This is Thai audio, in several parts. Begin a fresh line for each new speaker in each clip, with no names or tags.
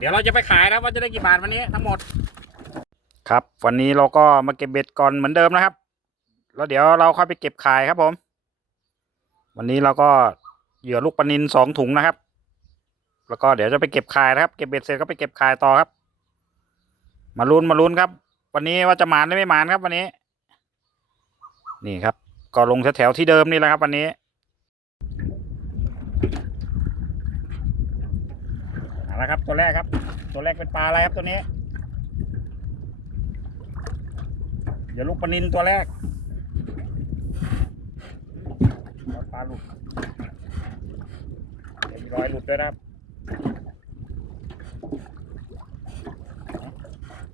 เดี๋ยวเราจะไปขายนะว่าจะได้กี่บาทวันนี้ทั้งหมด ครับวันนี้เราก็มาเก็บเบ็ดก่อนเหมือนเดิมนะครับ แล้วเดี๋ยวเราค่อยไปเก็บขายครับผม วันนี้เราก็เหยื่อลูกปลานินสองถุงนะครับ แล้วก็เดี๋ยวจะไปเก็บขายนะครับ เก็บเบ็ดเสร็จก็ไปเก็บขายต่อครับ มาลุ้นมาลุ้นครับ วันนี้ว่าจะหมานได้ไม่หมานครับ วันนี้ นี่ครับ ก็ลงแถวๆที่เดิมนี่แหละครับ วันนี้ เอาละครับ ตัวแรกครับ ตัวแรกเป็นปลาอะไรครับตัวนี้ เดี๋ยวลูกปนินตัวแรกปลาหลุดเดี๋ยวมีรอยหลุดด้วยนะครับ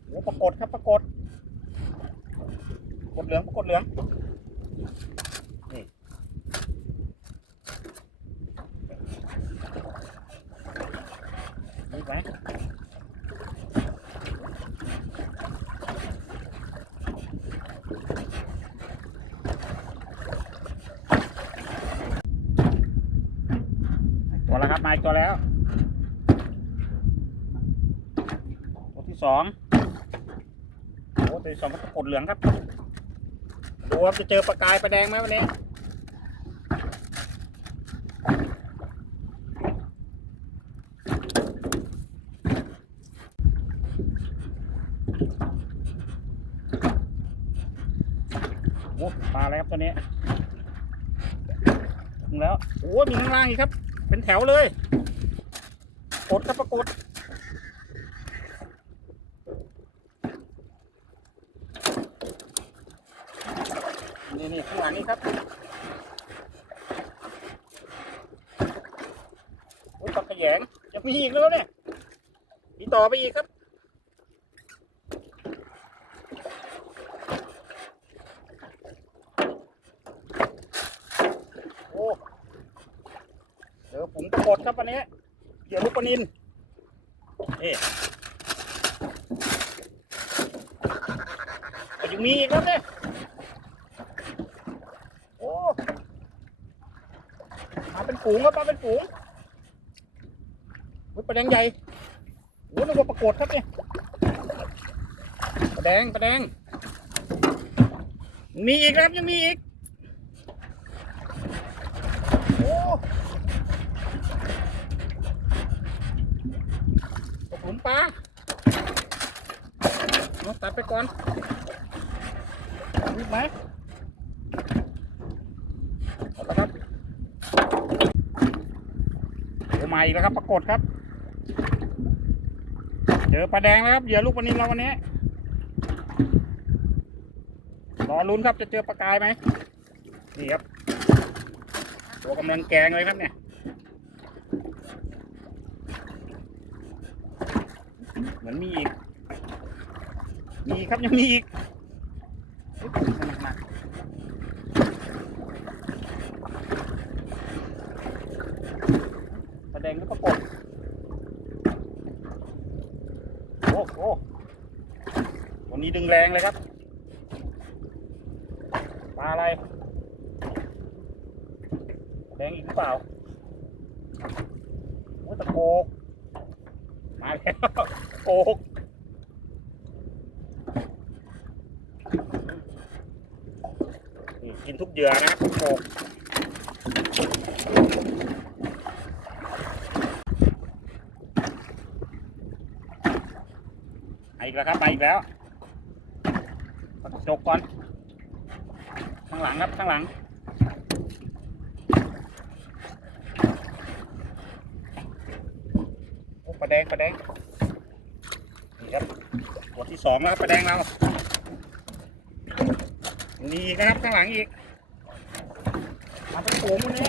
เดี๋ยวปรากฏครับปรากฏปรากฏเหลืองปรากฏเหลืองนี่นี่ไหม ตัวแล้วครับมาอีกตัวแล้วตัวที่สองโอ้ตัวที่สองก็กฏเหลืองครับดูว่าจะเจอปลากายปลาแดงไหมวันนี้โอ้ปลาอะไรครับตัวนี้ถึงแล้ว โอ้มีข้างล่างอีกครับ เป็นแถวเลย กดครับประกดนี่นี่ข้างหลังนี้ครับอุ้ยปลากระแยงยังมีอีกแล้วเนี่ย มีต่อไปอีกครับ โอ้ เดี๋ยวผมกดครับวันนี้เดี๋ยวลูก ปนินนี่ก็ยังมีอีกครับเนี่ยโอ้มาเป็นฝูงครับมาเป็นฝูงอุ๊ยปลาแดงใหญ่โอ้นึกว่าปรากฏครับเนี่ยปลาแดงปลาแดง มีอีกครับยังมีอีก โอ้ตกหลุมปลาเอาตัดไปก่อนรีบไหมเอาละครับโอ้ มาอีกแล้วครับปรากฏครับ เจอปลาแดงแล้วครับเหยื่อลูกปลานินเราวันนี้รอลุ้นครับจะเจอปลากายไหมนี่ครับ ตัวกำลังแกงเลยครับเนี่ยเหมือนมีอีก มีครับยังมีอีกอุ๊ยหนักหนักแสดงก็ปรากฏโอ้โหวันนี้ดึงแรงเลยครับปลาอะไรแดงอีกหรือเปล่าโอ้ตะโกกมาแล้วโกกกินทุกเหยื่อนะครับตะโกกมาอีก แล้วครับมาอีกแล้วจกก่อน ข้างหลังครับข้างหลังโอ้ปลาแดงปลาแดง นี่ครับตัวที่สองแล้วครับปลาแดงเรามีอีกนะครับข้างหลังอีกมาเป็นโขงวันนี้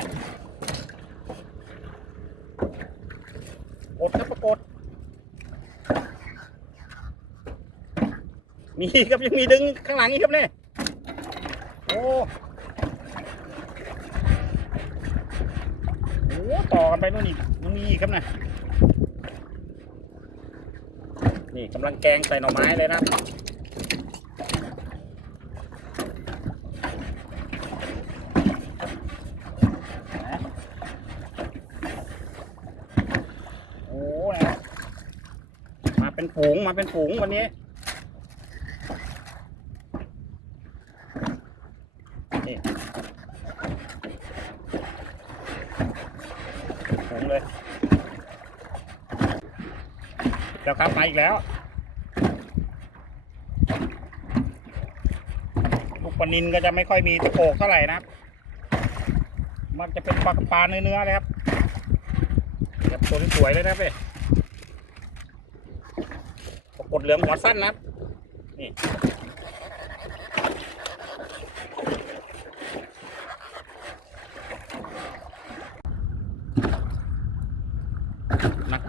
กดครับปรากฏ มีครับยังมีดึงข้างหลังอีกครับเนี่ยโอ้โหต่อกันไปนู่นอีกยังมีอีกครับนะนี่กำลังแกงใส่หน่อไม้เลยนะครับโอ้นะเป็นฝูงมาเป็นฝูงวันนี้ฝูงเลยเดี๋ยว ครับมาอีกแล้วลูกปลานินก็จะไม่ค่อยมีตะโกกเท่าไหร่นะมันจะเป็นปลาปลาเนื้อๆเลยครับแบบตัวสวยๆเลยนะเว้ยปรากฏเหลืองหัวสั้นนะนี่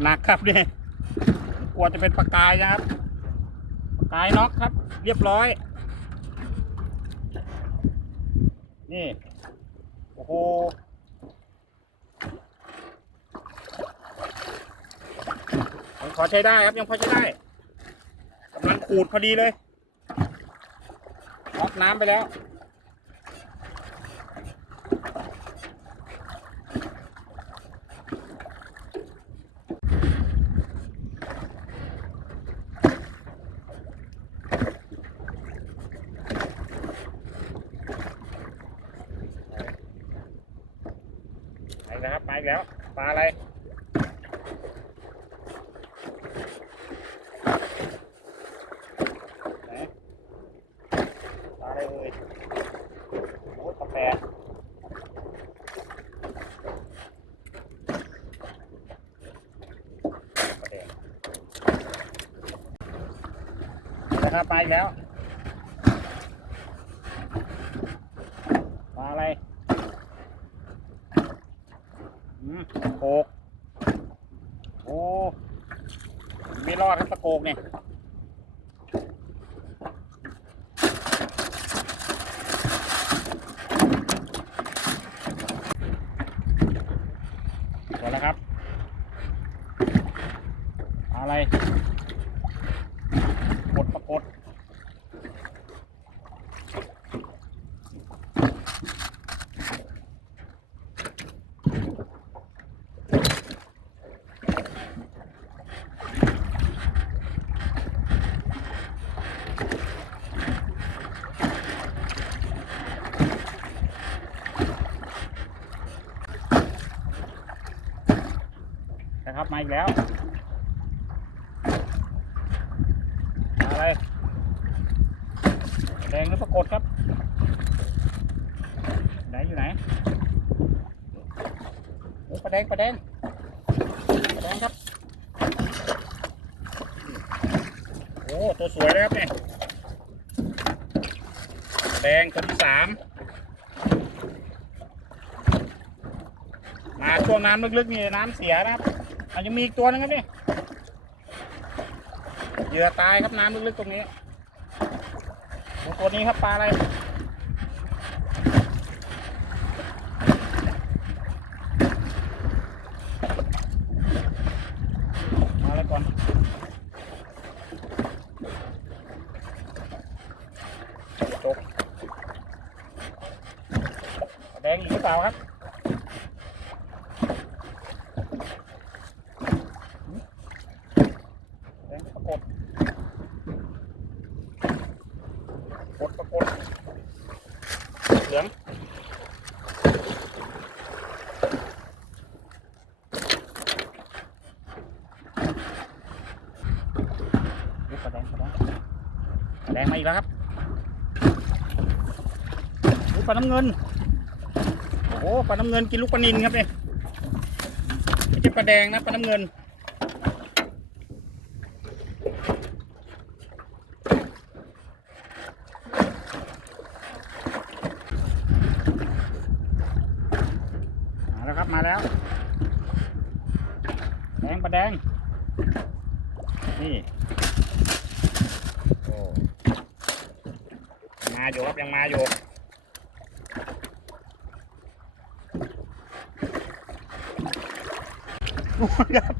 หนักๆครับเนี่ย กลัวจะเป็นปลากายนะครับปลากายน็อกครับ เรียบร้อย นี่ โอ้โหยังพอใช้ได้ครับยังพอใช้ได้กำลังขูดพอดีเลยน็อกน้ำไปแล้ว ไปแล้วครับมาอีกแล้ว ปลาอะไร ไหนปลาอะไรเอ่ยโอ้ยปลาแปดปลาแดงนะ ครับไปแล้วปลาอะไรอืมโกกโอ้ไม่รอดครับตะโกกเนี่ย หมดแล้วครับ อะไร กดปรากฏ นะครับ มาอีกแล้วอะไรแดงหรือปรากฏครับไหนอยู่ไหนโอ้ปลาแดงปลาแดงปลาแดงครับโอ้ตัวสวยเลยครับเนี่ยแดงตัวที่สามมาช่วงน้ำลึกๆนี่น้ำเสียนะครับ อาจจะมีอีกตัวนึงครับนี่เหยื่อตายครับน้ำลึกๆตรงนี้ตัวนี้ครับปลาอะไร มาอะไรก่อนตกแดงอีกหรือเปล่าครับ แดงปรากฏ กดปรากฏเหลืองปลาแดงปลาแดงปลาแดงมาอีกแล้วครับปลาน้ำเงิน โอ้ปลาน้ำเงินกินลูกปลานินครับเนี่ยไม่ใช่ปลาแดงนะปลาน้ำเงิน แล้วครับมาแล้ว แดงปลาแดง นี่โอ้มาอยู่ครับยังมาอยู่โอ้ยครับ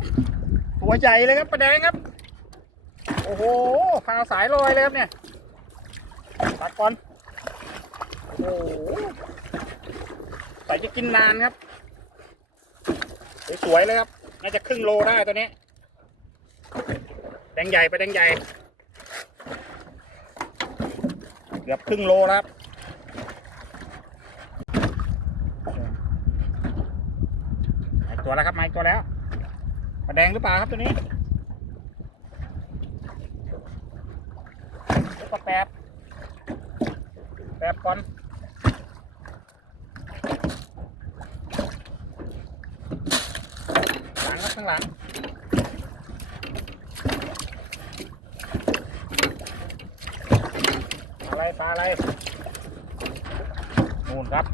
ตัวใหญ่เลยครับปลาแดงครับ โอ้โหพาวสายลอยเลยครับเนี่ยตัดก่อน โอ้โหใส่จะกินนานครับ สวยๆเลยครับ น่าจะครึ่งโลได้ตัวนี้ แดงใหญ่ไปแดงใหญ่ เกือบครึ่งโลครับตัวแล้วครับมาอีกตัวแล้วปลาแดงหรือเปล่าครับตัวนี้หรือปแปบแปบก่อนหลังครับ ข้างหลัง อะไรปลาอะไร นู่นครับ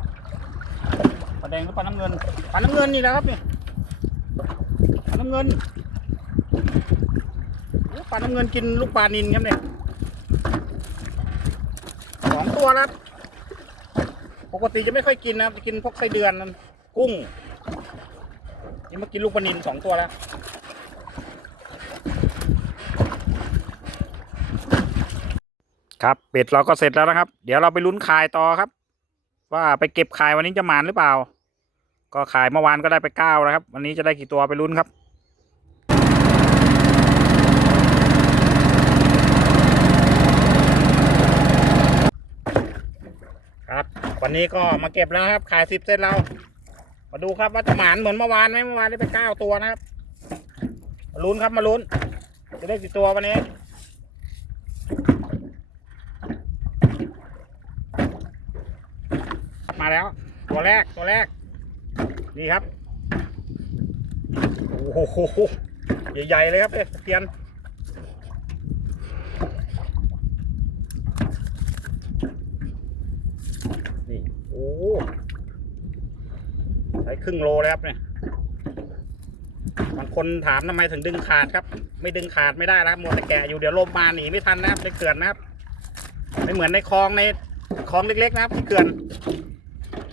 ปลาแดงหรือปลาน้ำเงิน ปลาน้ำเงินนี่แหละครับนี่ ปลาน้ำเงินปลาน้ำเงินกินลูกปลานินครับเนี่ยสองตัวครับ ปกติจะไม่ค่อยกินนะจะกินพวกไส้เดือน กุ้ง นี่มากินลูกปนินสองตัวแล้วครับเป็ดเราก็เสร็จแล้วนะครับ เดี๋ยวเราไปลุ้นคายต่อครับ ว่าไปเก็บคายวันนี้จะหมานหรือเปล่า ก็ขายเมื่อวานก็ได้ไปเก้าแล้วครับ วันนี้จะได้กี่ตัวไปลุ้นครับครับ วันนี้ก็มาเก็บแล้วครับ ขายสิบเซนเรา มาดูครับว่าจะหมานเหมือนเมื่อวานไหมเมื่อวานได้ไปเก้าตัวนะครับ มาลุ้นครับมาลุ้น จะได้กี่ตัววันนี้มาแล้ว ตัวแรกตัวแรก นี่ครับ โอ้โหใหญ่ๆเลยครับเอ้ยเพียนนี่โอ้ ใช้ครึ่งโลแล้วครับเนี่ยบางคนถามทำไมถึงดึงขาดครับ ไม่ดึงขาดไม่ได้นะครับมัวแต่แกะอยู่เดี๋ยวลมมาหนีไม่ทันนะครับในเขื่อนนะครับ ไม่เหมือนในคลองในคลองเล็กๆนะครับที่เขื่อน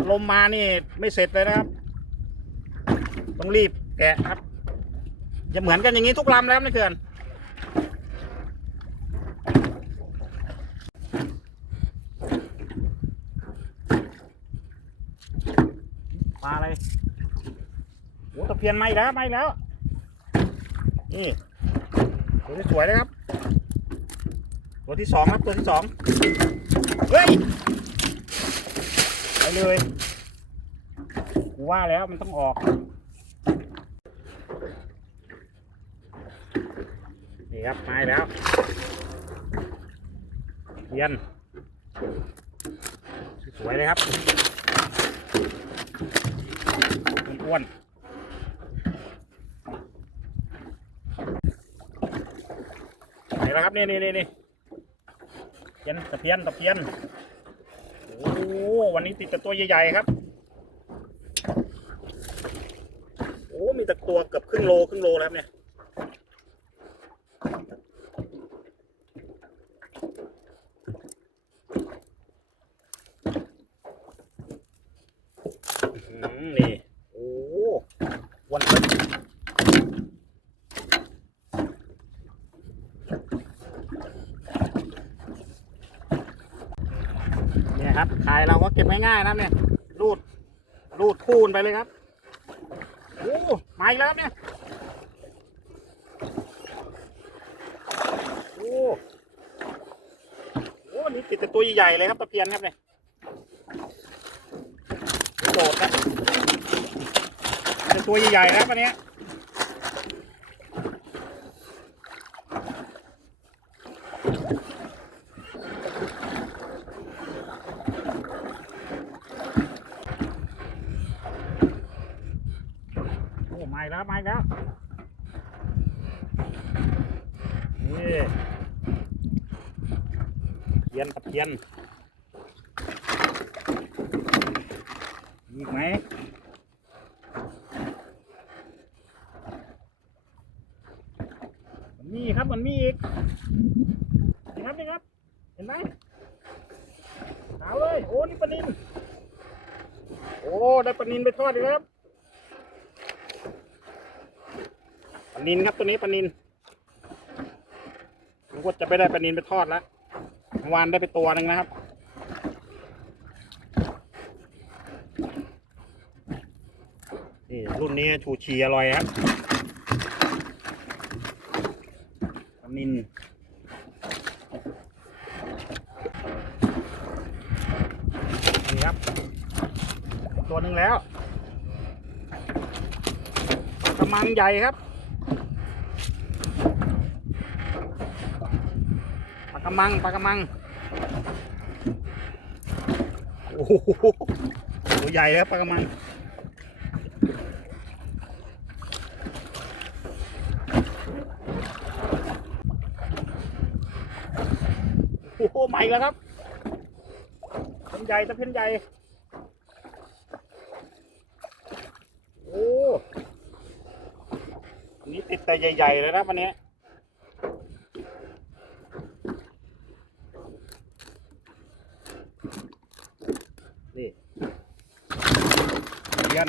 ลมมานี่ไม่เสร็จเลยนะครับ ต้องรีบแกะครับ จะเหมือนกันอย่างนี้ทุกลำแล้วในเขื่อน ปลาอะไรโอ้ตะเพียนไหมแล้วไหมแล้ว นี่ตัวที่สวยเลยครับ ตัวที่สองครับตัวที่สองเฮ้ยไปเลยกูว่าแล้วมันต้องออกนี่ครับมาแล้วเยียนสวยเลยครับ อ้วนไหนล้วครับนี่นี่นี่นี่เพียนตะเพียนตะเพียนโอ้วันนี้ติดแต่ตัวใหญ่ๆครับโอ้มีแต่ตัวเกือบครึ่งโลครึ่งโลแล้วครับเนี่ยนี่ วันเนี่ยครับขายเราก็เก็บง่ายๆนะเนี่ยรูดรูดคูณไปเลยครับโอ้มาอีกแล้วครับเนี่ยโอ้โหนี่ติดแต่ตัวใหญ่ๆเลยครับตะเพียนครับเนี่ยโดดครับเป็น ตัวใหญ่ๆนะครับอันเนี้ยโอ้ไมาอีกแล้วไมาอีกแล้วนี่เพียนตะเพียนมีอีกไหมมันมีครับมันมีอีกนี่ครับนี่ครับ เห็นไหมสาวเลย โอ้ นี่ปลานินโอ้ ได้ปลานินไป ทอดอีกแล้วครับปนินครับตัวนี้ปนินนึกว่าจะไปได้ปนินไปทอดแล้วเมื่อวานได้ไปตัวหนึ่งนะครับนี่รุ่นนี้ชูชีอร่อยครับปนินครับ ตัวหนึ่งแล้วปลางใหญ่ครับปลากระมังปลากระมังโอ้โหตัวใหญ่ครับปลากระมังโอ้โหใหม่แล้วครับเพีนใหญ่ตะเพียนใหญ่โอ้ นนี้ติดแต่ใหญ่ๆเลยนะวันนี้นี่เรียน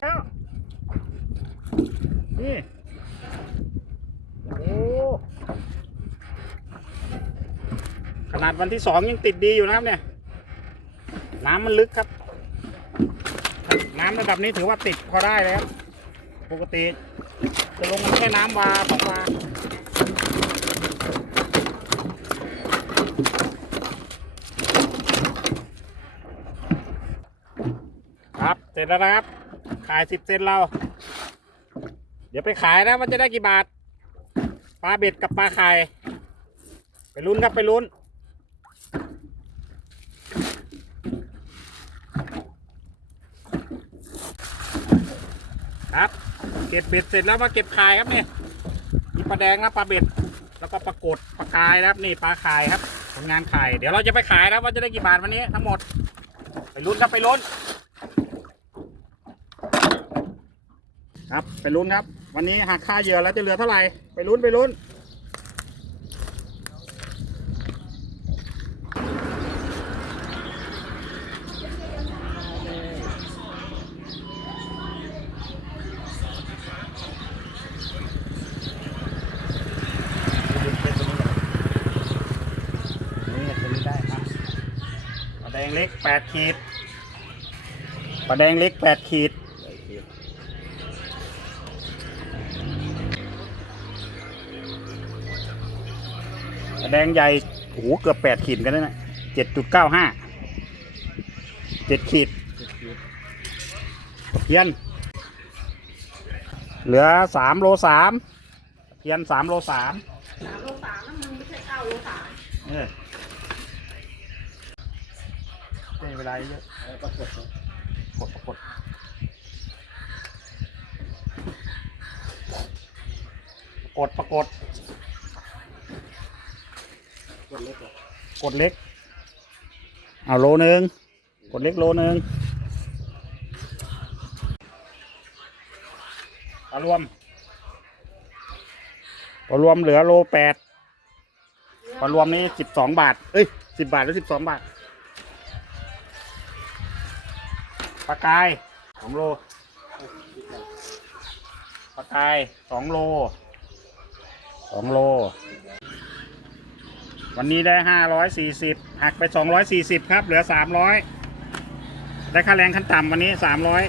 แล้วนี่ โอ้ ขนาดวันที่สองยังติดดีอยู่นะครับเนี่ย น้ำมันลึกครับ น้ำระดับนี้ถือว่าติดพอได้แล้วปกติจะลงแค่น้ำวาสองวาครับเสร็จแล้วนะครับ ขายสิบเซนเรา เดี๋ยวไปขายนะว่าจะได้กี่บาทปลาเบ็ดกับปลาไข่ไปลุ้นครับไปลุ้น ครับ เก็บเบ็ดเสร็จแล้วมาเก็บคายครับเนี่ยมีปลาแดงนะปลาเบ็ด แล้วก็ปลากดปลากายนะครับ นี่ปลาคายครับผลงานขายเดี๋ยวเราจะไปขายนะว่าจะได้กี่บาทวันนี้ทั้งหมด ไปลุ้นครับไปลุ้น ครับไปลุ้นครับ วันนี้หากค่าเหยื่อแล้วจะเหลือเท่าไหร่ไปลุ้นไปลุ้นตัวนี้ได้ครับปลาแดงเล็กแปดขีดปลาแดงเล็กแปดขีด ปลาแดงใหญ่โอ้โหเกือบแปดขีดกันแล้วนะเจ็ดจุดเก้าห้าเจ็ดขีดเพียน เหลือสามโลสามเพียนสามโลสาม
สามโลสามนะมึงไม่ใช่เก้าโลสาม
เออใช้เวลาเยอะปรากฏกดปรากฏกดปรากฏกดเล็กกดเล็ก เอาโลหนึ่งกดเล็กโลหนึ่งปลารวมปลารวมเหลือโลแปดพอรวมนี้สิบสองบาท เอ้ยสิบบาทหรือสิบสองบาท ปลากายสองโลปลากายสองโลสองโล วันนี้ได้ห้าร้อยสี่สิบหักไปสองร้อยสี่สิบครับ เหลือสามร้อยได้ค่าแรงขั้นต่ำวันนี้สามร้อย